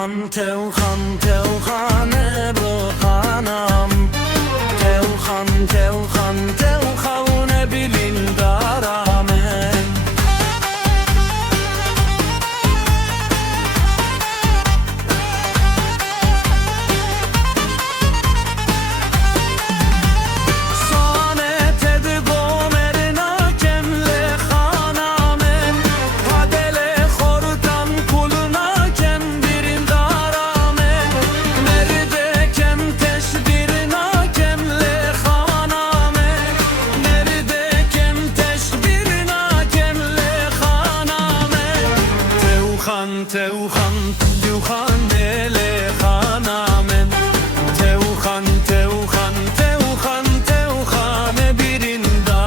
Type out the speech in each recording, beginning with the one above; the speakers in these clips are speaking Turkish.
Tevhan, Tevhan Ebruhanam Tevhan, Tevhan, Tevhan Ebilin daramen Tevhan, Tevhan ele hanamen Tevhan, Tevhan, Tevhan, Tevhan birin daramen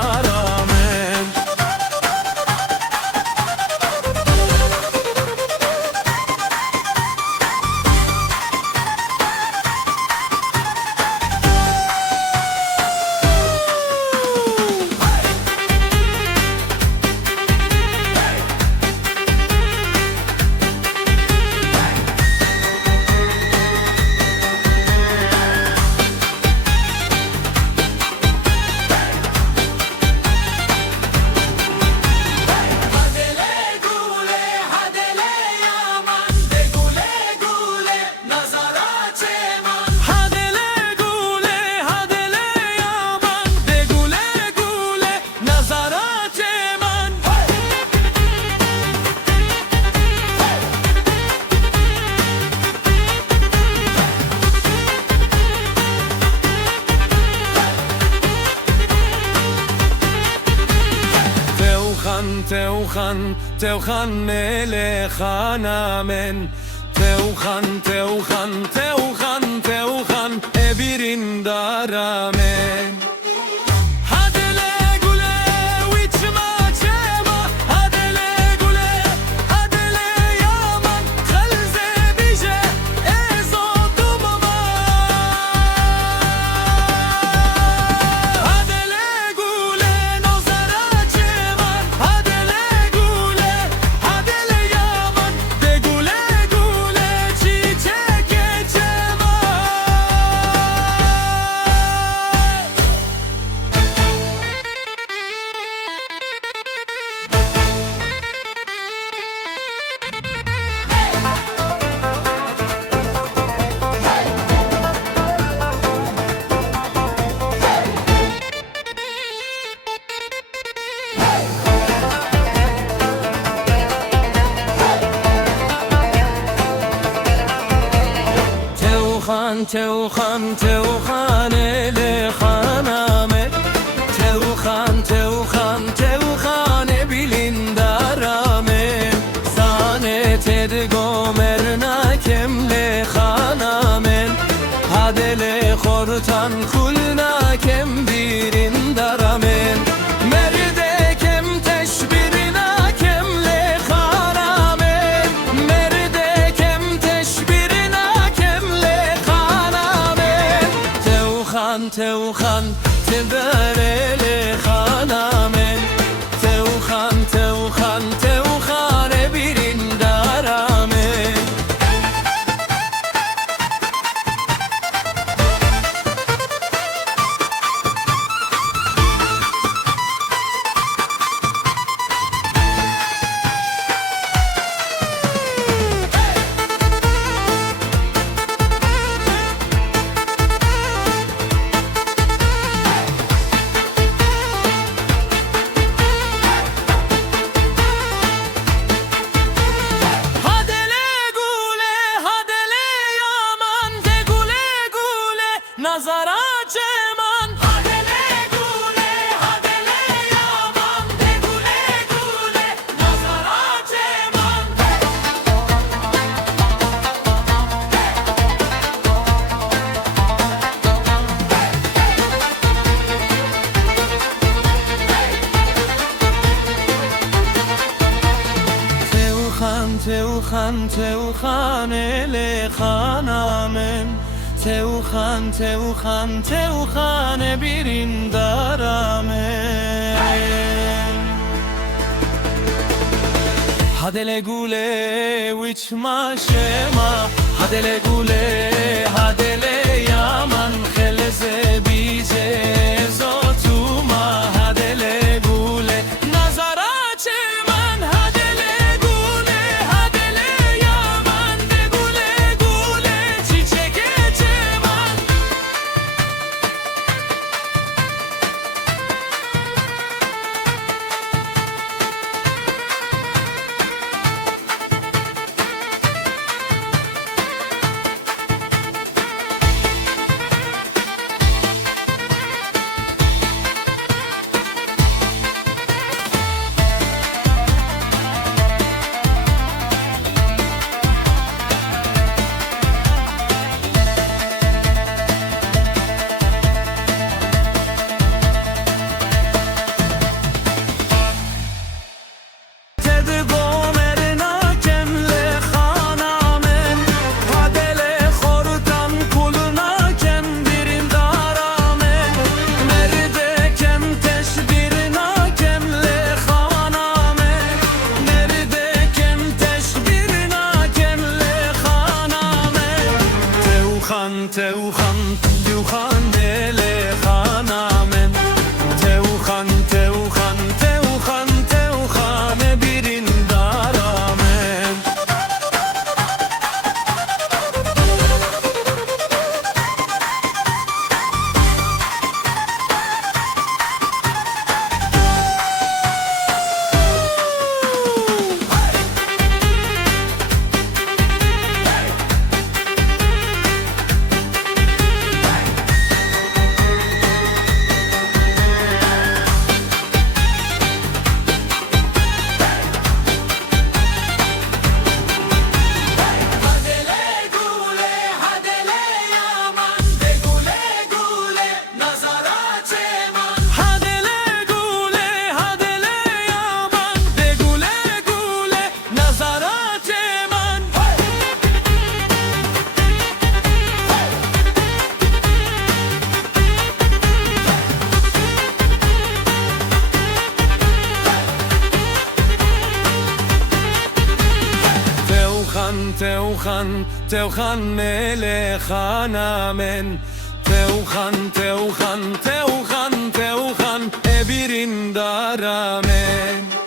Tevhan, Tevhan melech hanamen Tevhan, Tevhan, Tevhan, Tevhan ebirin daramen Tevhan, Tevhan ele hanamen Tevhan, Tevhan, Tevhan ebilin daramen Sane tedgomer nakem le hanamen Hadele khortan kulna kem birin daramen Merde kem teşbirina kem le hanamen Merde kem teşbirina kem le Tevhan, teberele hanamen Tevhan, Tevhan, Tevhan ebirin daramen Nazara ceman Hadele gule, hadele yaman De gule gule, nazara ceman Tevhan, Tevhan, Tevhan ele hanamen Tevhan, Tevhan, Tevhan birin daramen Hadele gule wiç maşema hadele gule hadele yaman kheleze bize zotuma hadele gule nazara çeman hadele gule hadele yaman de gule gule çiçek çeman Teuhan, Teuhan ele hanamen Teuhan, Teuhan, Teuhan, Teuhan birin daramen Teuhan, Teuhan melech hanamen Teuhan, Teuhan, Teuhan, Teuhan ebirin daramen